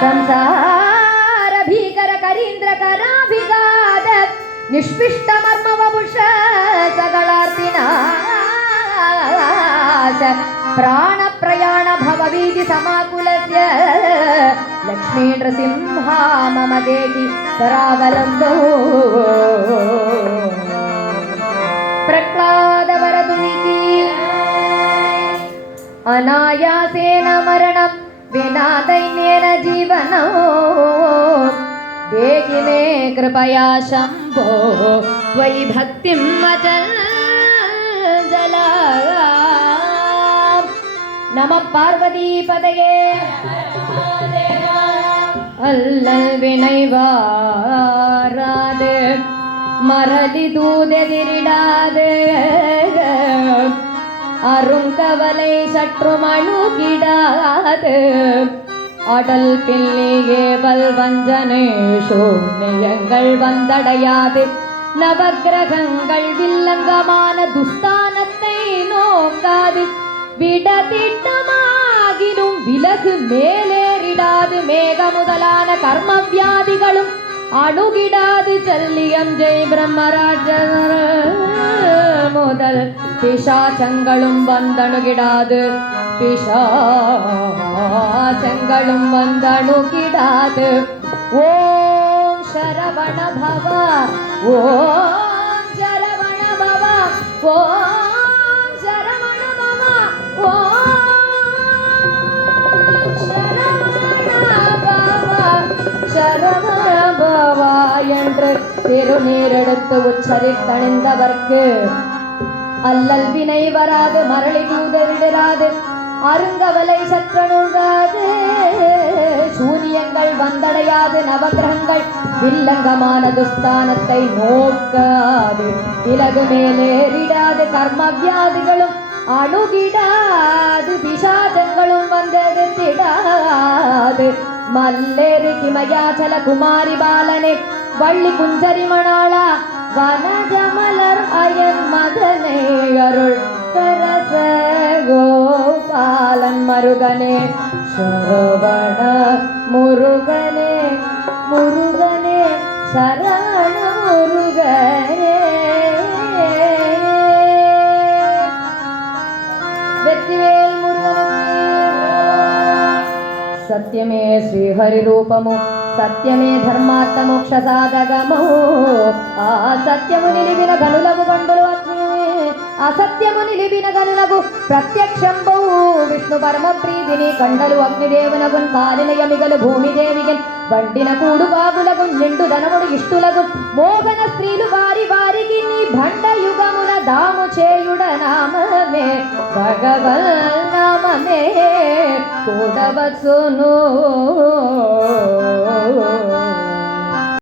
ಸಂಸಾರ ಭೀಕರ ಕರೀಂದ್ರ ಕರಾಭಿಗಾದ ನಿಷ್ಪಿಷ್ಟ ಮರ್ಮವಭುಷ ಸಗಳಾರ್ತಿನ ಪ್ರಾಣ ಪ್ರಯಾಣ ಭವವೀದಿ ಸಮಾಕುಲಸ್ಯ ಲಕ್ಷ್ಮೀ ನೃಸಿಂಹ ಮಮ ದೇಹಿ ಕರಾವಲಂಬೋ ಪ್ರಹ್ಲಾದ ವರದುನಿಕಿ ಅನಾಯಾಸೇನ ಮರಣಂ ವಿನಾ ದೈನ್ಯೇನ ಜೀವನೋ ದೇಹಿ ಮೇ ಕೃಪಯಾ ಶಂಭೋ ತ್ವಯಿ ಭಕ್ತಿಂ ಅಚಂಚಲ ನಮಃ ಪಾರ್ವತಿ ಪದಯೇ அல்லல் வினைவாராது மரளி தூதெதிரிடாது அருங்கவலை சற்று மழுகிடாது அடல் பில்லியேவல் வஞ்சனை சூன்யங்கள் வந்தடையாது நவக்கிரகங்கள் வில்லங்கமான துஸ்தானத்தை நோக்காது விடதிட்டமாகிலும் விலகு மேலேறிடாது மேக முதலான கர்மவியாதிகளும் அணுகிடாது சல்லியம் ஜெய் பிரம்மராஜ முதல் பிசாச்சங்களும் வந்தணுகிடாது பிசாச்சங்களும் வந்தணுகிடாது ஓம் சரவண பவ ஓம் சரவண பவ ஓம் சரணபவா என்று திருநீரெடுத்து உச்சரித்தணிந்தவர்க்கு அல்லல் வினை வராது மரளி தூதரிடாது அருங்கவலை சற்றணுங்காது சூரியங்கள் வந்தடையாது நவகிரகங்கள் வில்லங்கமான துஸ்தானத்தை நோக்காது இலகு மேலேறிடாது கர்மவியாதிகளும் அணுகிடாது பிசாசங்களும் வந்தெடுத்திடாது மல்லேறு கிமயாச்சல குமாரி பாலனே வள்ளி குஞ்சரி மணாளா வனஜமலர் அயன் மதனே அருள் சரச கோபாலன் மருகனே சரவண முருகனே முருகனே சரண முருகனே வெற்றிவேல் முருகனுக்கு సత్యమే శ్రీహరి రూపము సత్యమే ధర్మార్థ మోక్ష సాధకము ఆ సత్యము నిలిపిన గనులకు గండులు అగ్ని అసత్యము నిలిపిన గనులకు ప్రత్యక్షంబవు విష్ణు పరమ ప్రీతిని కండలు అగ్నిదేవునకు కాలిన యమిగలు భూమిదేవిగన్ వండిన కూడు బాబులకు నిండు ధనముడు ఇష్టులకు మోగన స్త్రీలు వారి వారికి నీ భండ యుగమున దాము చేయుడ నామమే భగవల్ నామమే కూడవచ్చును